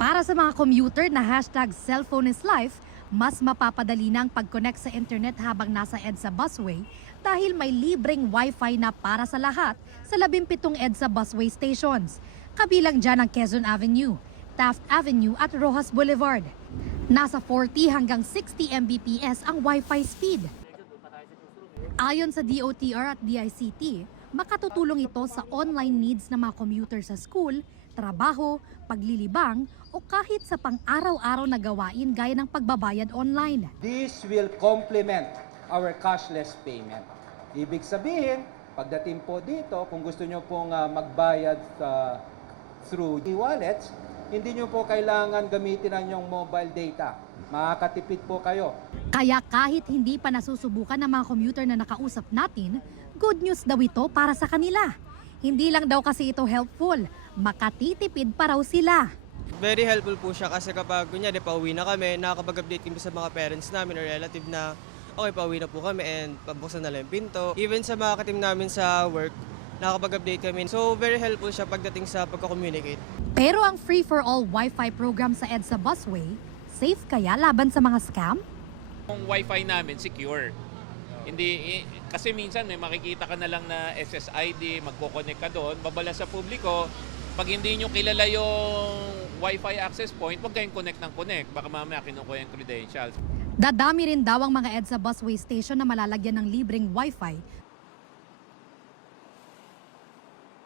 Para sa mga commuter na #cellphone-is-life, mas mapapadali na ang pag-connect sa internet habang nasa EDSA busway dahil may libreng wifi na para sa lahat sa 17 EDSA busway stations. Kabilang dyan ang Quezon Avenue, Taft Avenue at Rojas Boulevard. Nasa 40 hanggang 60 Mbps ang wifi speed. Ayon sa DOTR at DICT, makatutulong ito sa online needs ng mga commuter sa school, trabaho, paglilibang o kahit sa pang-araw-araw na gawain gaya ng pagbabayad online. This will complement our cashless payment. Ibig sabihin, pagdating po dito, kung gusto nyo pong magbayad through e-wallets, hindi nyo po kailangan gamitin ang inyong mobile data. Makakatipid po kayo. Kaya kahit hindi pa nasusubukan ng mga commuter na nakausap natin, good news daw ito para sa kanila. Hindi lang daw kasi ito helpful, makatitipid pa raw sila. Very helpful po siya kasi kapag kunyari pauwi na kami, nakakapag-update kami sa mga parents namin or relative na okay, pauwi na po kami and pabuksan na lang yung pinto. Even sa mga katim namin sa work, nakakapag-update kami. So very helpful siya pagdating sa pagko-communicate. Pero ang free-for-all Wi-Fi program sa EDSA busway, safe kaya laban sa mga scam? Yung wifi namin secure. Hindi kasi minsan may makikita ka na lang na SSID, magko-connect ka doon, babala sa publiko. Pag hindi nyo kilala yung wifi access point, huwag kayong connect ng connect. Baka mamaya kinukuha yung credentials. Dadami rin daw ang mga EDSA busway station na malalagyan ng libreng Wi-Fi